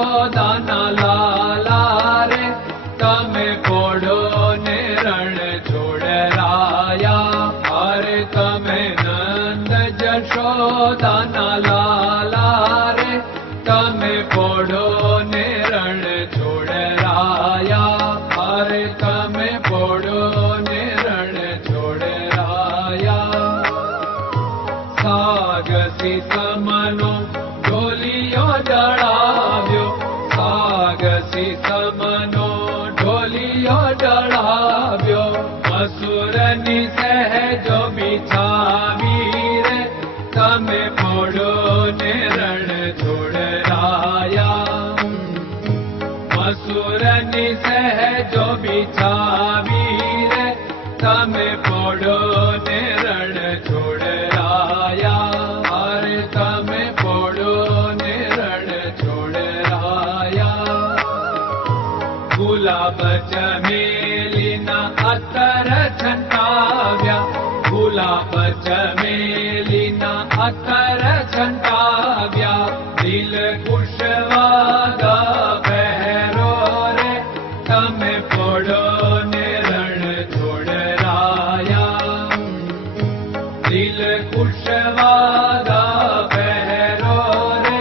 જશોદાના લાલા રે તમે પોડો ને રણ છોડરાયા. અરે તમે નંદ જશોદાના લાલા રે તમે પોડો ને રણ છોડરાયા. અરે તમે પોડો ને રણ છોડરાયા. સાગસી સમનો ઢોલિયો ડળાવ્યો, સાગસી સમનો ઢોલિયો ડળાવ્યો. મસૂરની સહેજો બિછાવી રે તમે પોડો ને રણ છોડરાયા. મસૂરની સહેજો બિછાવી રે તમે પોડો ને રણ છોડરાયા. અરે તમે પોડો ને રણ છોડરાયા. ગુલાબ ચમેલીના અત્તર છંટાવ્યા, ગુલાબ ચમેલીના અત્તર છંટાવ્યા. દિલ કુશવાદા પહેરો રે તમે પોડો ને રણ છોડરાયા. દિલ કુશવાદા પહેરો રે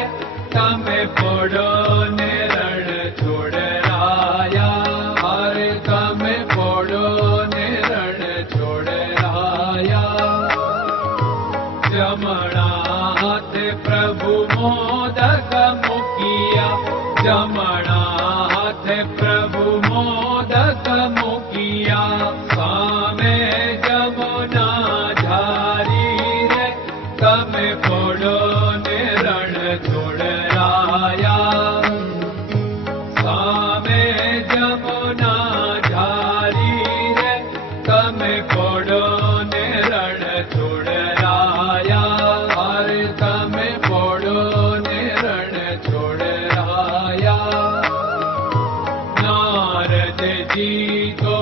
તમે પોડો ને રણ છોડરાયા. અરે તમે પોડો ને રણ છોડરાયા. જમણા હાથે પ્રભુ મોદક મૂકિયા, જમણા હાથે પ્રભુ મોદક મૂકિયા. સામે જમુના ઝારી રે તમે પોડો ને રણ છોડરાયા. સામે જમુના ઝારી રે તમે પોડો ને રણ છોડરાયા. અરે તમે પોડો ને રણ છોડરાયા. નારદજી તો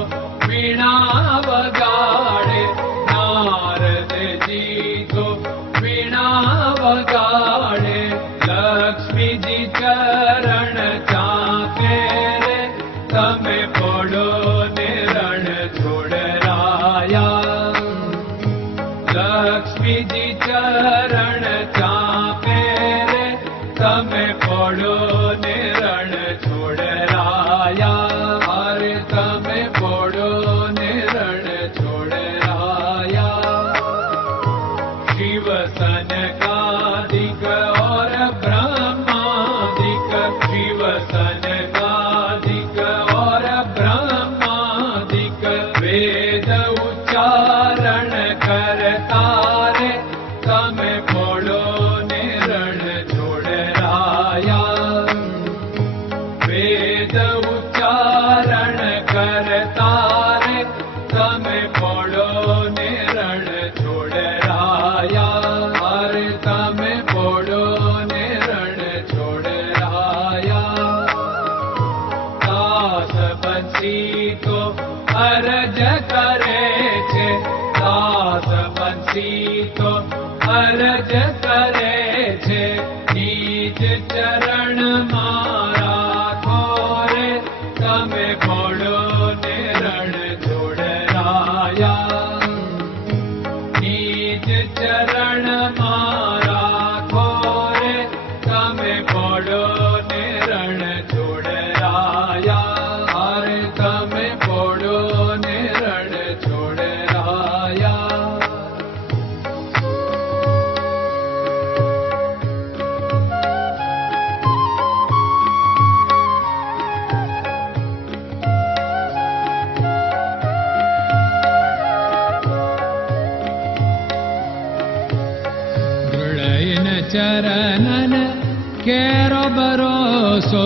વીણા વગાડે, નારદજી તો વીણા વગાડે. લક્ષ્મીજી ચરણ ચાકે રે તમે પોડો ને રણ છોડરાયા. લક્ષ્મીજી ચરણ ચાપે રે તમે પોડો ને રણ છોડરાયા. અરે તમે પોડો ને રણ છોડરાયા. શિવ સનકાદિક और ब्रह्मादिक, शिव सनकादिक और ब्रह्मादिक. वेद उच्चारण करता रे તમે પોડો ને રણ છોડરાયા. વેદ ઉચ્ચારણ કરતા રે તમે પોડો ને રણ છોડરાયા. અરે તમે પોડો ને રણ છોડરાયા. દાસ બંસી તો અરજ કરે છે, દાસ બંસી તો અરજ કરે છે. નીચ ચરણ મારા ખોરે તમે પોડો ને રણ છોડરાયા. નીચ ચરણ મારા ખોરે તમે પોડો ને રણ છોડરાયા. અરે તમે પોડો ને રણ છોડરાયા. ચરણન કેરો ભરોસો,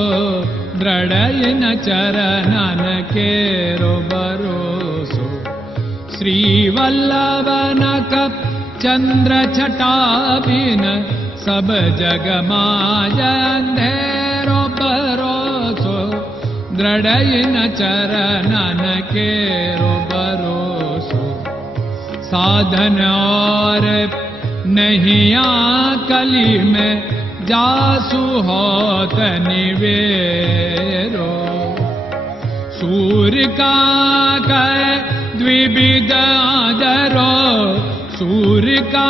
દ્રઢયન ચરણન કેરો ભરોસો. શ્રી વલ્લભન કપ ચંદ્ર છટાબિન સબ જગમાં અંધેરો ભરોસો. દ્રઢયન ચરણન કેરો ભરોસો. साधन और नहीं कली में जासु होत निवेरो। सूर्य का कै द्विविध आदरो, सूर्य का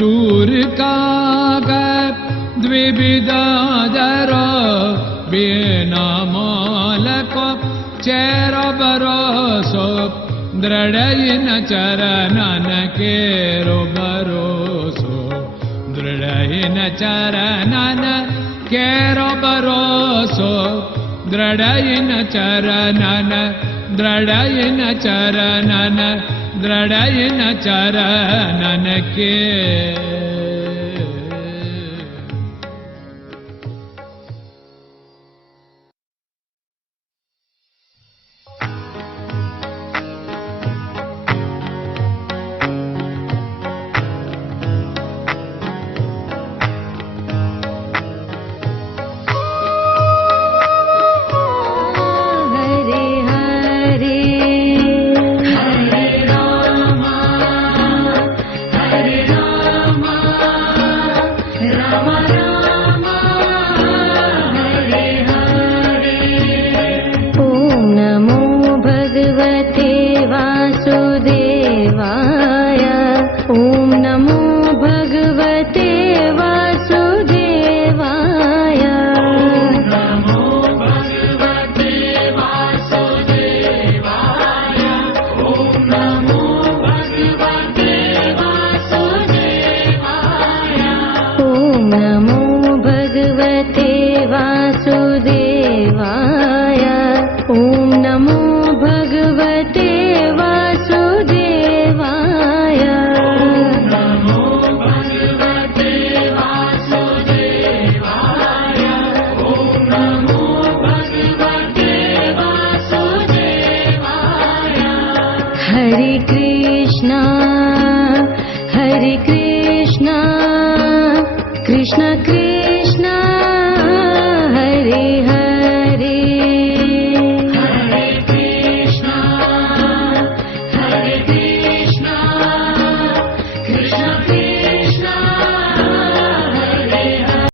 सूर्य का द्विविधादरो, बिना मोल को चेर भरोसो, दृढ़ चरणन केरो भरोसो, दृढ़ चरणन केरो भरोसो, दृढ़ चरणन, दृढ़ चरणन, दृढ़ चरणन के। Krishna Krishna